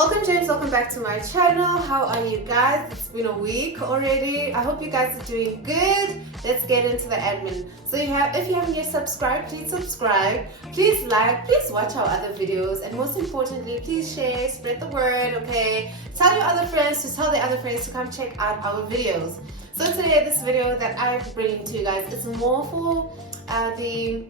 Welcome James, welcome back to my channel. How are you guys? It's been a week already. I hope you guys are doing good. Let's get into the admin. So if you haven't yet subscribed, please subscribe. Please like, please watch our other videos, and most importantly, please share, spread the word, okay? Tell your other friends to tell their other friends to come check out our videos. So today, this video that I'm bringing to you guys is more for the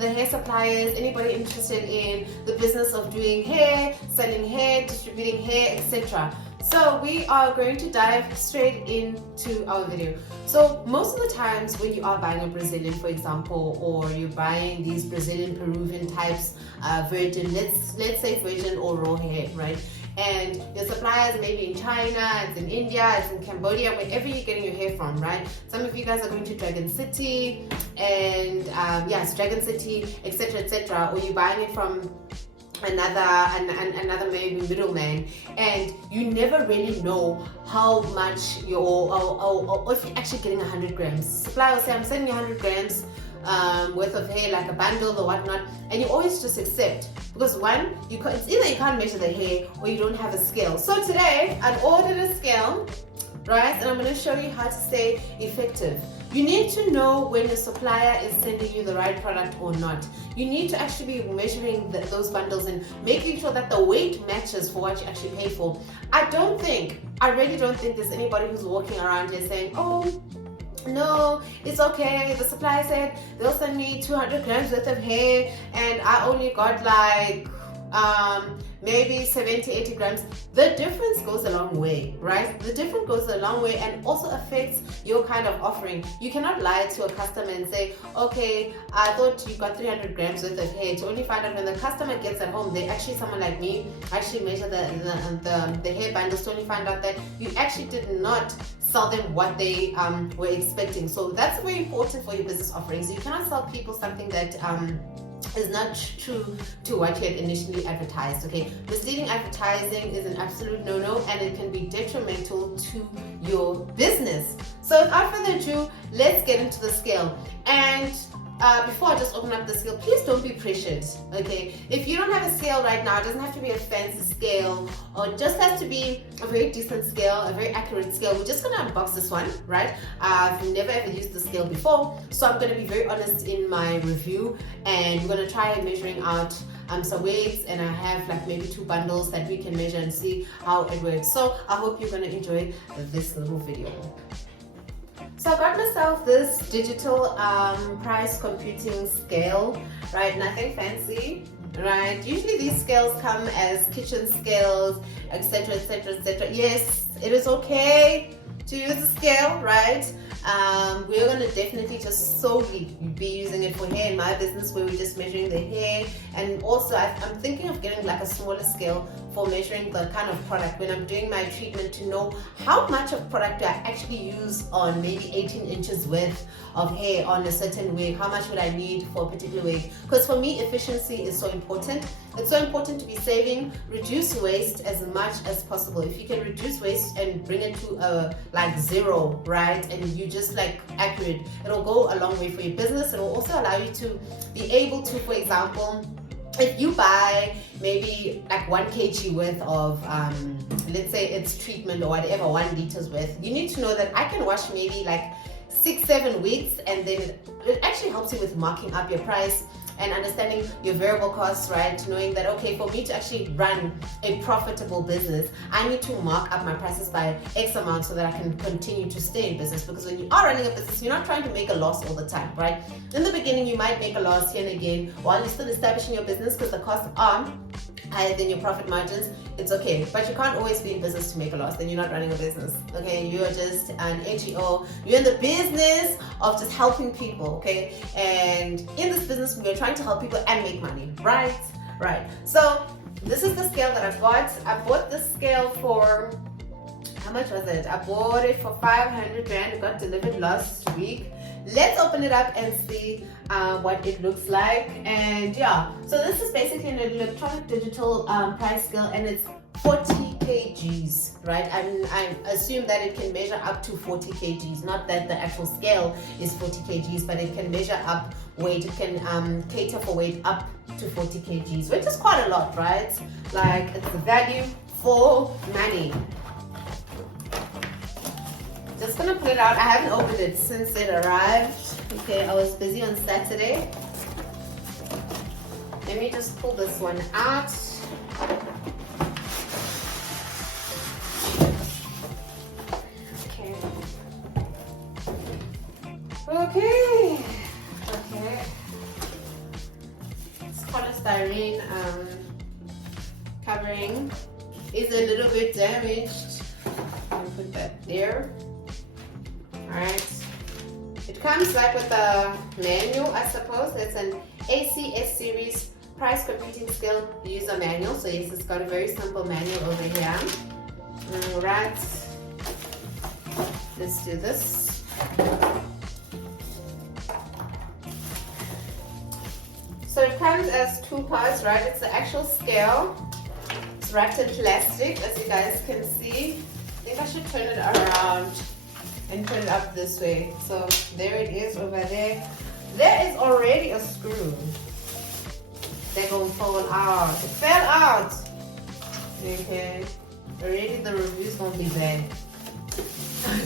hair suppliers, anybody interested in the business of doing hair, selling hair, distributing hair, etc. So we are going to dive straight into our video. So most of the times when you are buying a Brazilian, for example, or you're buying these Brazilian Peruvian types, virgin, let's say virgin or raw hair, right? And your suppliers maybe in China, it's in India, it's in Cambodia, wherever you're getting your hair from, right? Some of you guys are going to Dragon City, and yes, Dragon City, etc., or you're buying it from another maybe middleman, and you never really know how much or if you're actually getting 100 grams. Supplier will say, I'm sending you 100 grams worth of hair, like a bundle or whatnot, and you always just accept, because one, it's either you can't measure the hair or you don't have a scale. So today I ordered a scale, right, and I'm going to show you how to stay effective. You need to know when your supplier is sending you the right product or not. You need to actually be measuring those bundles and making sure that the weight matches for what you actually pay for. I really don't think there's anybody who's walking around here saying, oh, no, it's okay, the supplier said they'll send me 200 grams worth of hair and I only got like maybe 70-80 grams. The difference goes a long way, right? The difference goes a long way and also affects your kind of offering. You cannot lie to a customer and say, okay, I thought you got 300 grams worth of hair, to only find out when the customer gets at home, they actually, someone like me, actually measure the hair bundles, to only find out that you actually did not sell them what they were expecting. So that's very important for your business offerings. You cannot sell people something that is not true to what you had initially advertised, okay? Misleading advertising is an absolute no-no, and it can be detrimental to your business. So without further ado, let's get into the scale. And before I just open up the scale, please don't be pressured, okay? If you don't have a scale right now, it doesn't have to be a fancy scale, or it just has to be a very decent scale, a very accurate scale. We're just gonna unbox this one, right? I've never ever used the scale before, so I'm gonna be very honest in my review, and we're gonna try measuring out some weights, and I have like maybe 2 bundles that we can measure and see how it works. So I hope you're gonna enjoy this little video. So I got myself this digital price computing scale, right? Nothing fancy, right? Usually these scales come as kitchen scales, etc., etc., etc. Yes, it is okay to use a scale, right? We're going to definitely just solely be using it for hair in my business, where we're just measuring the hair. And also I'm thinking of getting like a smaller scale for measuring the kind of product when I'm doing my treatment, to know how much of product do I actually use on maybe 18 inches worth of hair on a certain wig. How much would I need for a particular wig? Because for me, efficiency is so important. It's so important to be saving, reduce waste as much as possible. If you can reduce waste and bring it to like 0, right, and you just like accurate, it'll go a long way for your business. It'll also allow you to be able to, for example, if you buy maybe like 1 kg worth of let's say it's treatment or whatever, 1 liter's worth, you need to know that I can wash maybe like 6-7 weeks, and then it actually helps you with marking up your price and understanding your variable costs, right? Knowing that, okay, for me to actually run a profitable business, I need to mark up my prices by X amount so that I can continue to stay in business. Because when you are running a business, you're not trying to make a loss all the time, right? In the beginning, you might make a loss here and again while you're still establishing your business, because the costs are higher than your profit margins. It's okay, but you can't always be in business to make a loss. Then you're not running a business, okay? You are just an NGO. You're in the business of just helping people, okay? And in this business, we're trying to help people and make money, right? Right. So this is the scale that I bought. I bought this scale for, how much was it? I bought it for 500 rand. It got delivered last week. Let's open it up and see what it looks like. And yeah, so this is basically an electronic digital price scale, and it's 40 kgs, right? I assume that it can measure up to 40 kgs, not that the actual scale is 40 kgs, but it can measure up weight. It can cater for weight up to 40 kgs, which is quite a lot, right? Like, it's the value for money. Just gonna put it out. I haven't opened it since it arrived. Okay, I was busy on Saturday. Let me just pull this one out. Okay. This polystyrene covering is a little bit damaged. I'll put that there. Alright. It comes like with a manual, I suppose. It's an ACS series price computing scale user manual. So yes, it's got a very simple manual over here. Alright. Let's do this. So it comes as 2 parts, right? It's the actual scale. It's wrapped in plastic, as you guys can see. I think I should turn it around and put it up this way. So there it is over there. There is already a screw. They're gonna fall out. It fell out. Okay. Already the review's gonna be bad.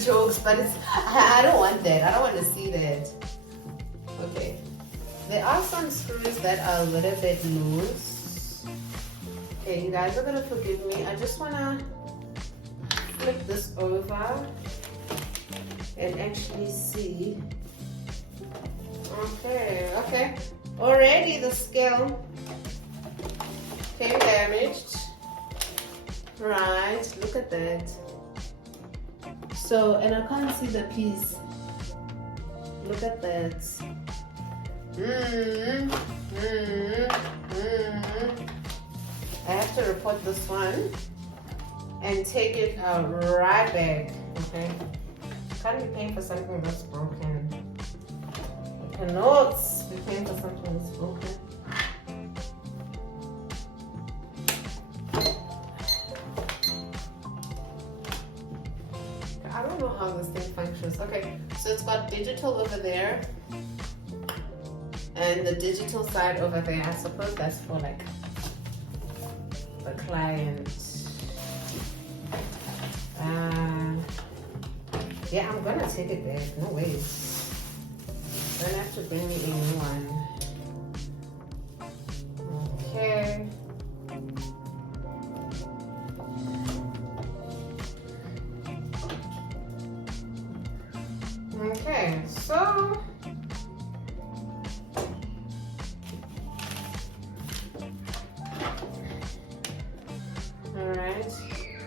Jokes, but it's, I don't want that. I don't want to see that. Okay. There are some screws that are a little bit loose. Okay, you guys are gonna forgive me. I just wanna flip this over and actually see. Okay. Already the scale came damaged. Right, look at that. So, and I can't see the piece. Look at that. I have to report this one and take it right back. Okay, can't be paying for something that's broken. I cannot be paying for something that's broken. I don't know how this thing functions. Okay, so it's got digital over there. And the digital side over there, I suppose that's for like the client. Yeah, I'm gonna take it back. No way. Don't have to bring me a new one. Okay. Okay, so alright, I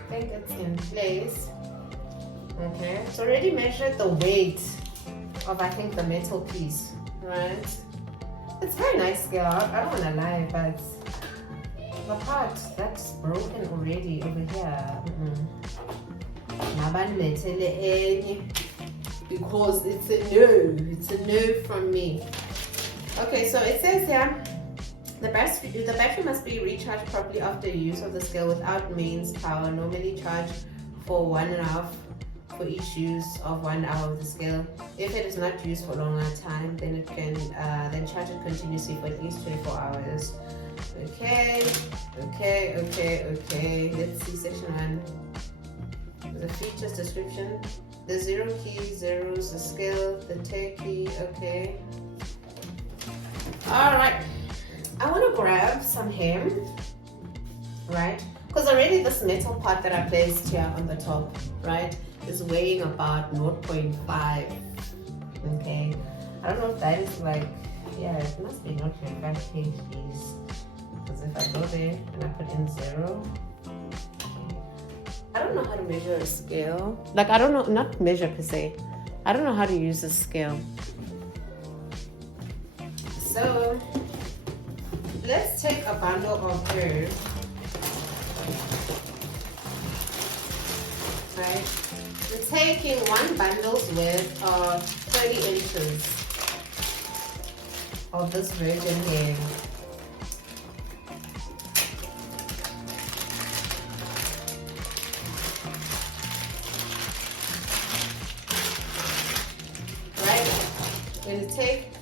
think it's in place. Okay, it's already measured the weight of, I think, the metal piece, right? It's very nice scale. I don't want to lie, but the part that's broken already over here. Because it's a no from me. Okay, so it says here the battery must be recharged properly after use of the scale without mains power. Normally charge for 1.5 for each use of 1 hour of the scale. If it is not used for a longer time, then it can then charge it continuously for at least 24 hours. Okay. Let's see section 1. The features description. The 0 key, zeros, the scale, the tail key. Okay. All right. I want to grab some hem, right? Because already this metal part that I placed here on the top, right, is weighing about 0.5. Okay. I don't know if that is like, yeah, it must be 0.5 kgs. Because if I go there and I put in 0, I don't know how to measure a scale. Like, I don't know, not measure per se. I don't know how to use a scale. So, let's take a bundle of hair. Right? We're taking 1 bundle's worth of 30 inches of this virgin hair.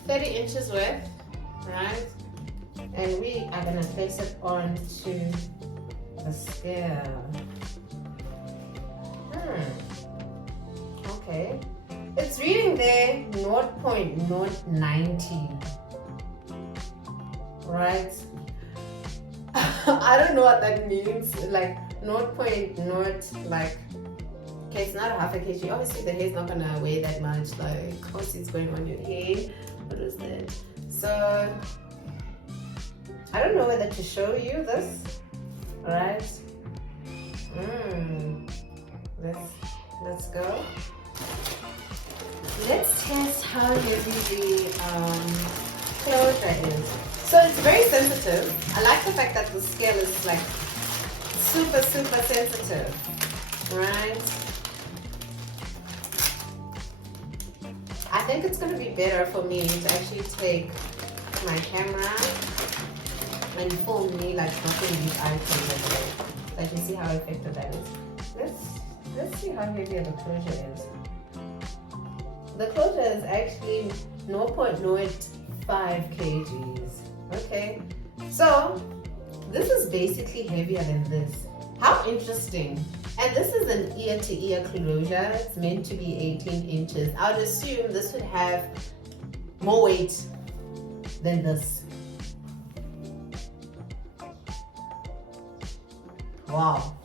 30 inches width, right? And we are gonna place it onto the scale. Okay. It's reading there 0.090. Right? I don't know what that means. Like 0.0, like, okay, it's not a half a kg. Obviously the hair is not gonna weigh that much. Like, obviously it's going on your hair. What is that? So I don't know whether to show you this. Alright. Let's go. Let's test how heavy the closure is. So it's very sensitive. I like the fact that the scale is like super sensitive, right? I think it's going to be better for me to actually take my camera and film me like knocking these items away. So I can see how effective that is. Let's see how heavy the closure is. The closure is actually 0.05 kgs. Okay, so this is basically heavier than this. How interesting. And this is an ear-to-ear closure. It's meant to be 18 inches. I would assume this would have more weight than this. Wow.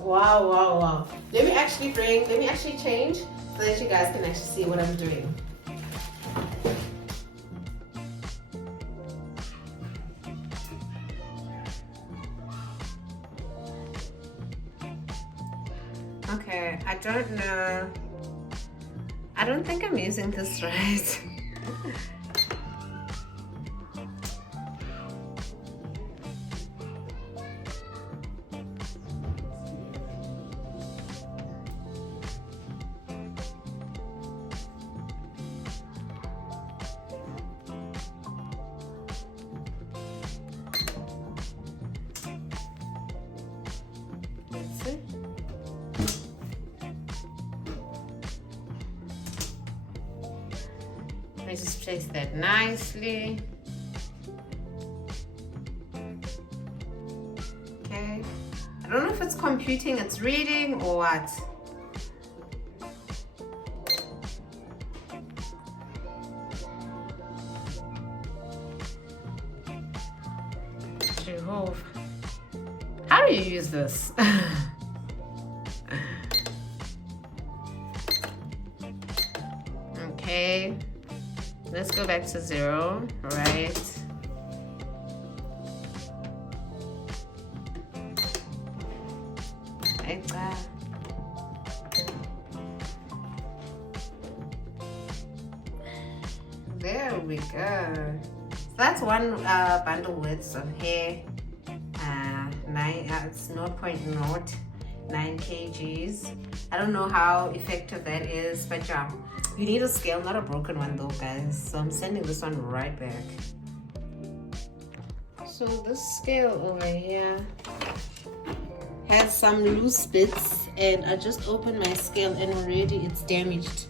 Wow. Let me actually change so that you guys can actually see what I'm doing. Okay, I don't know. I don't think I'm using this right. Let's see. Let me just place that nicely. Okay. I don't know if it's computing, it's reading or what. Jehovah. How do you use this? Okay. Let's go back to 0, right? Like that. There we go. So that's one bundle width of hair. It's 0.09 kgs. I don't know how effective that is, but yeah. You need a scale, not a broken one though, guys. So I'm sending this one right back. So this scale over here has some loose bits, and I just opened my scale and already it's damaged.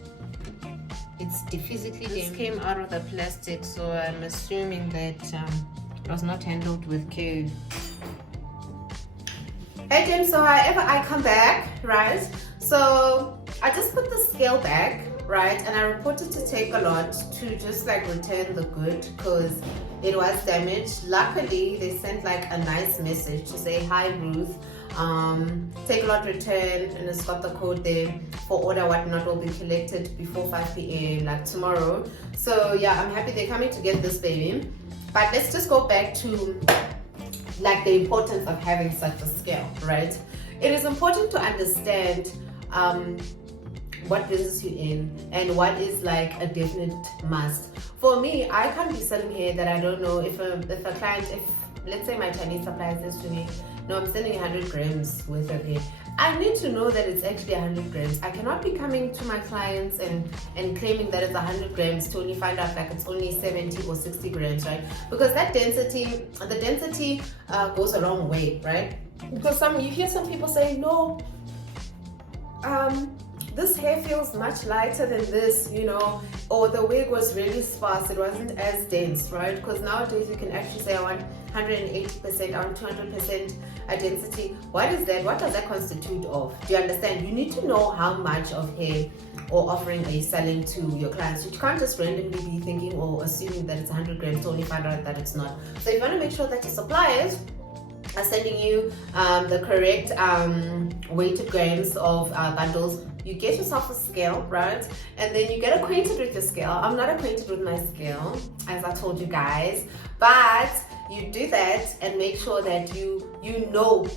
It's physically damaged. This came out of the plastic, so I'm assuming that it was not handled with care. Hey Jim, so however I come back, right? So I just put the scale back, right, and I reported to Take a Lot to just like return the good because it was damaged. Luckily they sent like a nice message to say, hi Ruth, Take a Lot return, and it's got the code there for order whatnot will be collected before 5 p.m. like tomorrow. So yeah, I'm happy they're coming to get this baby. But let's just go back to like the importance of having such a scale, right? It is important to understand what business you're in and what is like a definite must. For me, I can't be selling hair that I don't know if a client, if let's say my Chinese supplier says to me, no, I'm selling 100 grams worth of hair. I need to know that it's actually 100 grams. I cannot be coming to my clients and claiming that it's 100 grams to only find out like it's only 70 or 60 grams, right? Because that density, the density goes a long way, right? Because you hear some people say, no, this hair feels much lighter than this, you know, or the wig was really sparse, it wasn't as dense, right? Because nowadays you can actually say I want 180%, I want 200% density. What is that? What does that constitute of? Do you understand? You need to know how much of hair or offering are you selling to your clients. You can't just randomly be thinking or assuming that it's 100 grams to only find out that it's not. So you want to make sure that your suppliers are sending you the correct weighted grams of bundles. You get yourself a scale, right? And then you get acquainted with your scale. I'm not acquainted with my scale, as I told you guys, but you do that and make sure that you know.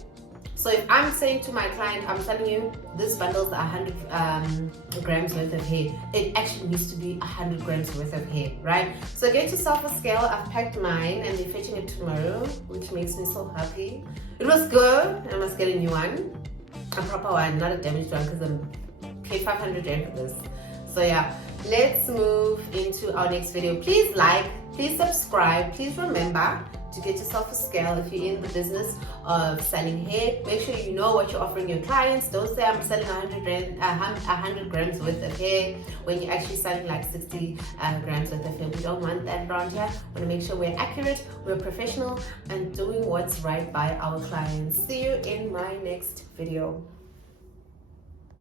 So if I'm saying to my client, I'm telling you this bundles are 100 grams worth of hair, it actually needs to be 100 grams worth of hair, right? So get yourself a scale. I've packed mine and they're fetching it tomorrow, which makes me so happy. It was good. I must get a new one, a proper one, not a damaged one, because I'm paid 500 rand for this. So yeah, let's move into our next video. Please like, please subscribe, please remember to get yourself a scale if you're in the business of selling hair. Make sure you know what you're offering your clients. Don't say I'm selling 100 grams worth of hair when you're actually selling like 60 grams worth of hair. We don't want that around here. We want to make sure we're accurate, we're professional, and doing what's right by our clients. See you in my next video.